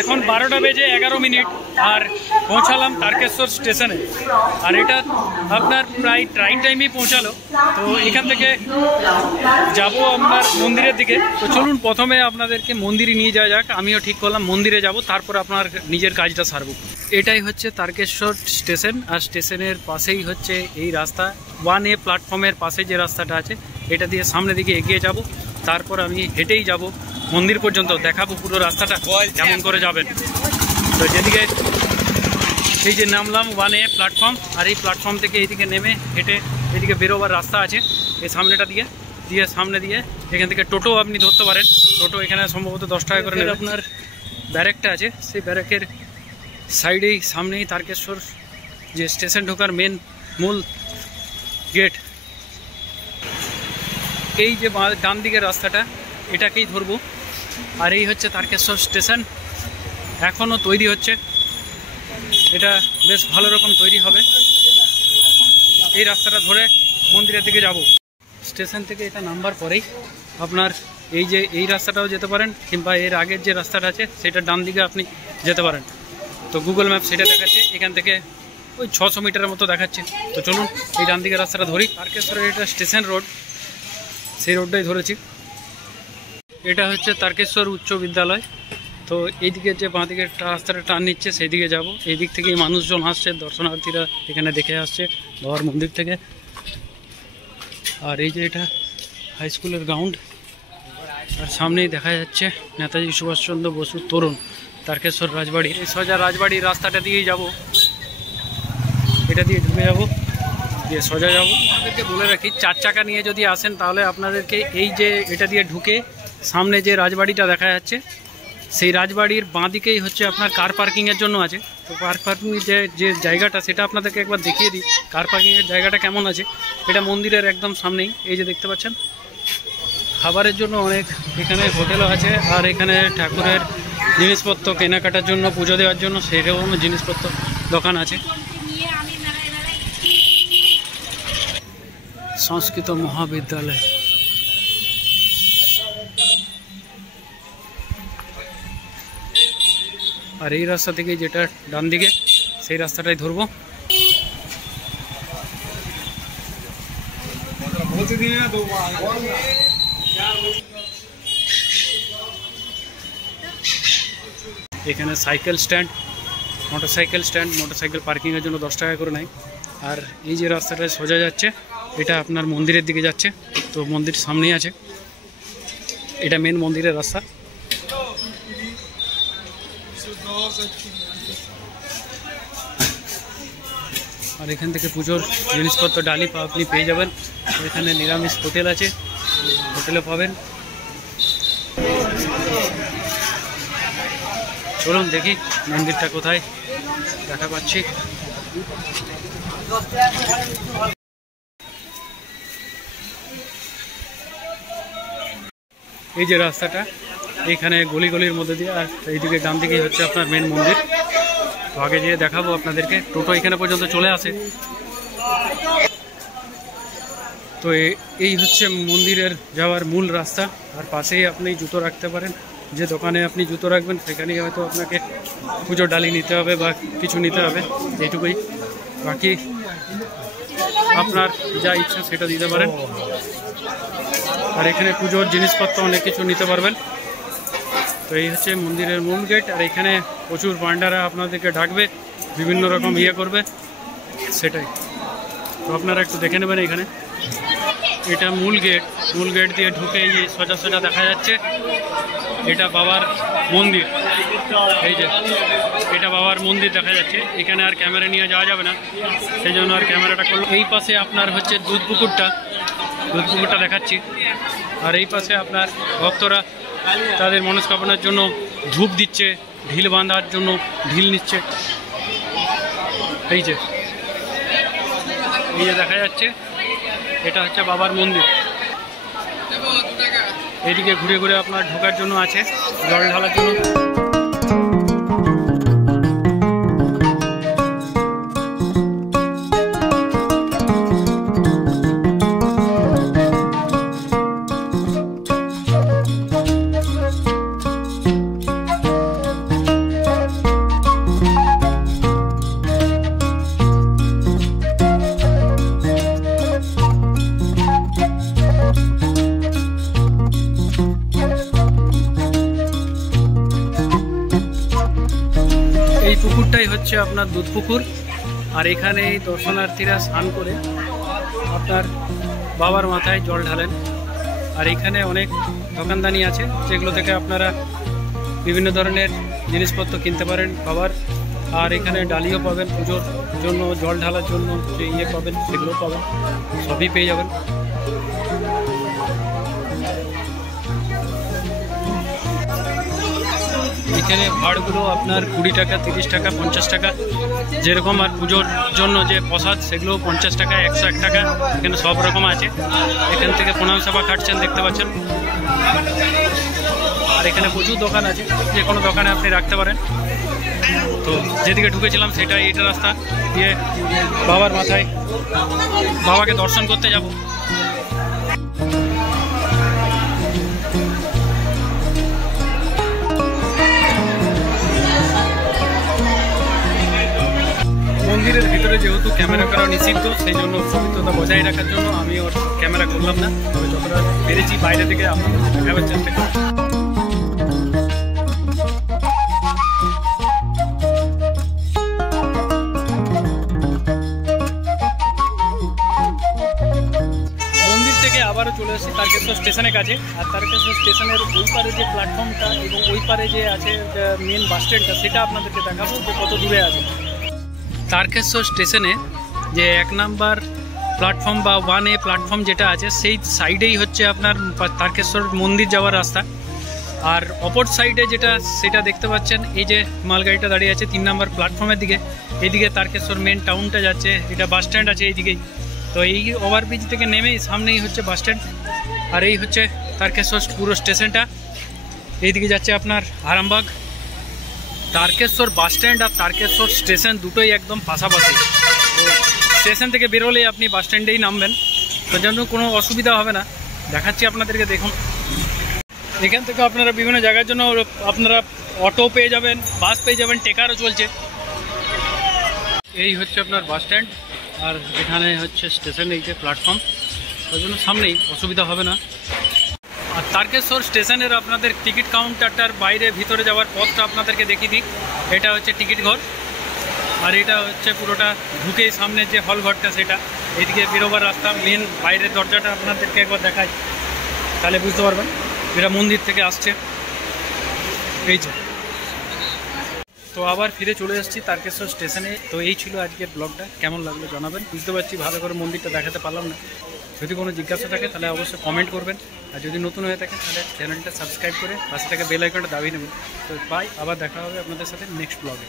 এখন 12টা বেজে 11 মিনিট আর পৌঁছালাম তারকেশ্বর স্টেশনে। আর এটা আপনার প্রায় ট্রাইন টাইমেই পৌঁছালো। তো এখান থেকে যাব আপনার মন্দিরের দিকে। তো চলুন প্রথমে আপনাদেরকে মন্দিরে নিয়ে যাওয়া যাক। আমিও ঠিক করলাম মন্দিরে যাব, তারপর আপনার নিজের কাজটা সারব। এটাই হচ্ছে তারকেশ্বর স্টেশন, আর স্টেশনের পাশেই হচ্ছে এই রাস্তা 1A প্ল্যাটফর্মের পাশে যে রাস্তাটা আছে এটা দিয়ে সামনের দিকে এগিয়ে যাব। তারপর আমি হেঁটেই যাব মন্দির পর্যন্ত, দেখাবো পুরো রাস্তাটা কেমন করে যাবেন। তো যেদিকে এই যে নামলাম 1A প্ল্যাটফর্ম, আর এই প্ল্যাটফর্ম থেকে এইদিকে নেমে হেঁটে এদিকে বেরোবার রাস্তা আছে এই সামনেটা দিয়ে সামনে দিয়ে এখান থেকে টোটো আপনি ধরতে পারেন। টোটো এখানে সম্ভবত 10 টাকা করে নেবে। আপনার ব্যারেকটা আছে, সেই ব্যারেকের সাইডেই সামনেই তারকেশ্বর যে স্টেশন ঢোকার মূল গেট। এই যে ডান দিকের রাস্তাটা এটাকেই ধরবো। আর এই হচ্ছে তারকেশ্বর স্টেশন, এখনও তৈরি হচ্ছে। এটা বেশ ভালো রকম তৈরি হবে। এই রাস্তাটা ধরে মন্দিরের দিকে যাব। স্টেশন থেকে এটা নামবার পরেই আপনার এই রাস্তাটাও যেতে পারেন, কিংবা এর আগের যে রাস্তাটা আছে সেটা ডান দিকে আপনি যেতে পারেন। তো গুগল ম্যাপ সেটা দেখাচ্ছে এখান থেকে ওই 600 মিটারের মতো দেখাচ্ছে। তো চলুন এই ডান দিকের রাস্তাটা ধরি। তারকেশ্বরের এটা স্টেশন রোড, সেই রোডটাই ধরেছি। এটা হচ্ছে তারকেশ্বর উচ্চ বিদ্যালয়। তো এইদিকে যে বাঁ দিকে রাস্তাটা টান নিচ্ছে সেই দিকে যাব। এই দিক থেকেই মানুষজন আসছে, দর্শনার্থীরা এখানে দেখে আসছে বাবার মন্দির থেকে। আর এই যে এটা হাই স্কুলের গ্রাউন্ড, আর সামনেই দেখা যাচ্ছে নেতাজি সুভাষচন্দ্র বসুর তরুণ তারকেশ্বর রাজবাড়ি। এই সোজা রাজবাড়ির রাস্তাটা দিয়েই যাব, এটা দিয়ে ঢুকে যাব, দিয়ে সোজা যাব। আপনাদেরকে বলে রাখি 4 চাকা নিয়ে যদি আসেন তাহলে আপনাদেরকে এই যে এটা দিয়ে ঢুকে সামনে যে রাজবাড়িটা দেখা যাচ্ছে সেই রাজবাড়ির বাঁ দিকেই হচ্ছে আপনার কার পার্কিংয়ের জন্য আছে। তো কার পার্কিংয়ের যে জায়গাটা সেটা আপনাদেরকে একবার দেখিয়ে দিই কার পার্কিংয়ের জায়গাটা কেমন আছে। এটা মন্দিরের একদম সামনেই, এই যে দেখতে পাচ্ছেন। খাবারের জন্য অনেক এখানে হোটেলও আছে, আর এখানে ঠাকুরের জিনিসপত্র কেনাকাটার জন্য, পুজো দেওয়ার জন্য সেরকম জিনিসপত্র দোকান আছে। সংস্কৃত মহাবিদ্যালয়। আর এই রাস্তা থেকে যেটা ডান দিকে সেই রাস্তাটাই ধরবো। এখানে সাইকেল স্ট্যান্ড, মোটরসাইকেল পার্কিংয়ের জন্য 10 টাকা করে নেয়। আর এই যে রাস্তাটা সোজা যাচ্ছে এটা আপনার মন্দিরের দিকে যাচ্ছে। তো মন্দির সামনেই আছে, এটা মেন মন্দিরের রাস্তা। আর এখান থেকে পুজোর জিনিসপত্র ডালি আপনি পেয়ে যাবেন। এখানে নিরামিষ হোটেল আছে, হোটেলে পাবেন। চলুন দেখি মন্দিরটা কোথায় দেখা পাচ্ছি। এই যে রাস্তাটা এখানে গলির মধ্যে দিয়ে, আর এইদিকে ডান দিকে হচ্ছে আপনার মেন মন্দির। তো আগে যেয়ে দেখাবো আপনাদেরকে। টোটো এখানে পর্যন্ত চলে আসে। তো এই হচ্ছে মন্দিরের যাওয়ার মূল রাস্তা। আর পাশেই আপনি জুতো রাখতে পারেন, যে দোকানে আপনি জুতো রাখবেন সেখানেই হয়তো আপনাকে পুজোর ডালি নিতে হবে বা কিছু নিতে হবে, এইটুকুই। বাকি আপনার যা ইচ্ছা সেটা দিতে পারেন। আর এখানে পুজোর জিনিসপত্র অনেক কিছু নিতে পারবেন। তো এই হচ্ছে মন্দিরের মূল গেট। আর এখানে প্রচুর পান্ডারা আপনাদেরকে ডাকবে, বিভিন্ন রকম করবে, সেটাই। তো আপনারা একটু দেখে নেবেন। এখানে এটা মূল গেট দিয়ে ঢুকে এই যে সোজা দেখা যাচ্ছে এটা বাবার মন্দির। এই যে এটা বাবার মন্দির দেখা যাচ্ছে। এখানে আর ক্যামেরা নিয়ে যাওয়া যাবে না, সেই জন্য আর ক্যামেরাটা করলো। এই পাশে আপনার হচ্ছে দুধ পুকুরটা দেখাচ্ছি। আর এই পাশে আপনার ভক্তরা তাদের মনস্কামনার জন্য ধূপ দিচ্ছে, ঢিল বাঁধার জন্য ঢিল নিচ্ছে। এই যে দেখা যাচ্ছে এটা হচ্ছে বাবার মন্দির। এইদিকে ঘুরে আপনার ঢোকার জন্য আছে, জল ঢালার জন্য। এই পুকুরটাই হচ্ছে আপনার দুধ পুকুর। আর এখানে এই দর্শনার্থীরা স্নান করে আপনার বাবার মাথায় জল ঢালেন। আর এখানে অনেক দোকানদানি আছে যেগুলো থেকে আপনারা বিভিন্ন ধরনের জিনিসপত্র কিনতে পারেন বাবার। আর এখানে ডালিও পাবেন, পুজোর জন্য জল ঢালার জন্য যে ইয়ে পাবেন সেগুলো পাবেন, সবই পেয়ে যাবেন। এখানে ভাড়গুলো আপনার 20 টাকা, 30 টাকা, 50 টাকা যেরকম। আর পুজোর জন্য যে প্রসাদ সেগুলো 50 টাকা, 101 টাকা, এখানে সব রকম আছে। এখান থেকে প্রণাম সভা কাটছেন দেখতে পাচ্ছেন। আর এখানে প্রচুর দোকান আছে, যে কোনো দোকানে আপনি রাখতে পারেন। তো যেদিকে ঢুকেছিলাম সেটা এটা রাস্তা দিয়ে বাবার মাথায় বাবাকে দর্শন করতে যাব। মন্দিরের ভিতরে যেহেতু ক্যামেরা করা নিষিদ্ধ, সেই জন্য পবিত্রতা বজায় রাখার জন্য আমি ওর ক্যামেরা করলাম না। তবে যতটা পেরেছি বাইরে থেকে আপনাদের দেখাবার চেষ্টা করি। মন্দির থেকে আবারও চলে এসেছি তারকেশ্বর স্টেশনের কাছে। আর তারকেশ্বর স্টেশনের ওই পারে যে প্ল্যাটফর্মটা এবং ওই পারে যে আছে মেন বাস স্ট্যান্ডটা, সেটা আপনাদেরকে দেখাবো যে কত দূরে আছে। তারকেশ্বর স্টেশনে যে 1 নাম্বার প্ল্যাটফর্ম বা 1A প্ল্যাটফর্ম যেটা আছে, সেই সাইডেই হচ্ছে আপনার তারকেশ্বর মন্দির যাওয়ার রাস্তা। আর অপর সাইডে যেটা সেটা দেখতে পাচ্ছেন, এই যে মালগাড়িটা দাঁড়িয়ে আছে 3 নাম্বার প্ল্যাটফর্মের দিকে। এইদিকে তারকেশ্বর মেন টাউনটা যাচ্ছে, এটা বাস স্ট্যান্ড আছে এইদিকেই। তো এই ওভারব্রিজ থেকে নেমেই সামনেই হচ্ছে বাস স্ট্যান্ড। আর এই হচ্ছে তারকেশ্বর পুরো স্টেশনটা। এইদিকে যাচ্ছে আপনার আরামবাগ। তারকেশ্বর বাস স্ট্যান্ড আর তারকেশ্বর স্টেশন দুটোই একদম পাশাপাশি। তো স্টেশন থেকে বেরোলেই আপনি বাস স্ট্যান্ডেই নামবেন, তো জন্য কোনো অসুবিধা হবে না। দেখাচ্ছি আপনাদেরকে, দেখুন। এখান থেকে আপনারা বিভিন্ন জায়গার জন্য আপনারা অটো পেয়ে যাবেন, বাস পেয়ে যাবেন, টেকারও চলছে। এই হচ্ছে আপনার বাস স্ট্যান্ড, আর এখানে হচ্ছে স্টেশন, এই যে প্ল্যাটফর্ম, তার জন্য সামনেই, অসুবিধা হবে না। আর তারকেশ্বর স্টেশনের আপনাদের টিকিট কাউন্টারটার বাইরে ভিতরে যাওয়ার পথটা আপনাদেরকে দেখিয়ে দিই। এটা হচ্ছে টিকিট ঘর, আর এটা হচ্ছে পুরোটা ঢুকেই সামনের যে হল ঘরটা সেটা। এইদিকে বেরোবার রাস্তা, মেন বাইরের দরজাটা আপনাদেরকে একবার দেখাই, তাহলে বুঝতে পারবেন এটা মন্দির থেকে আসছে। এই যে, তো আবার ফিরে চলে এসেছি তারকেশ্বর স্টেশনে। তো এই ছিল আজকের ব্লগটা, কেমন লাগলো জানাবেন। বুঝতে পারছি ভালো করে মন্দিরটা দেখাতে পারলাম না। যদি কোনো জিজ্ঞাসা থাকে তাহলে অবশ্যই কমেন্ট করবেন। আর যদি নতুন হয়ে থাকে তাহলে চ্যানেলটা সাবস্ক্রাইব করে পাশে থেকে বেল আইকনটা দাবিয়ে নেবেন। তো বাই, আবার দেখা হবে আপনাদের সাথে নেক্সট ব্লগে।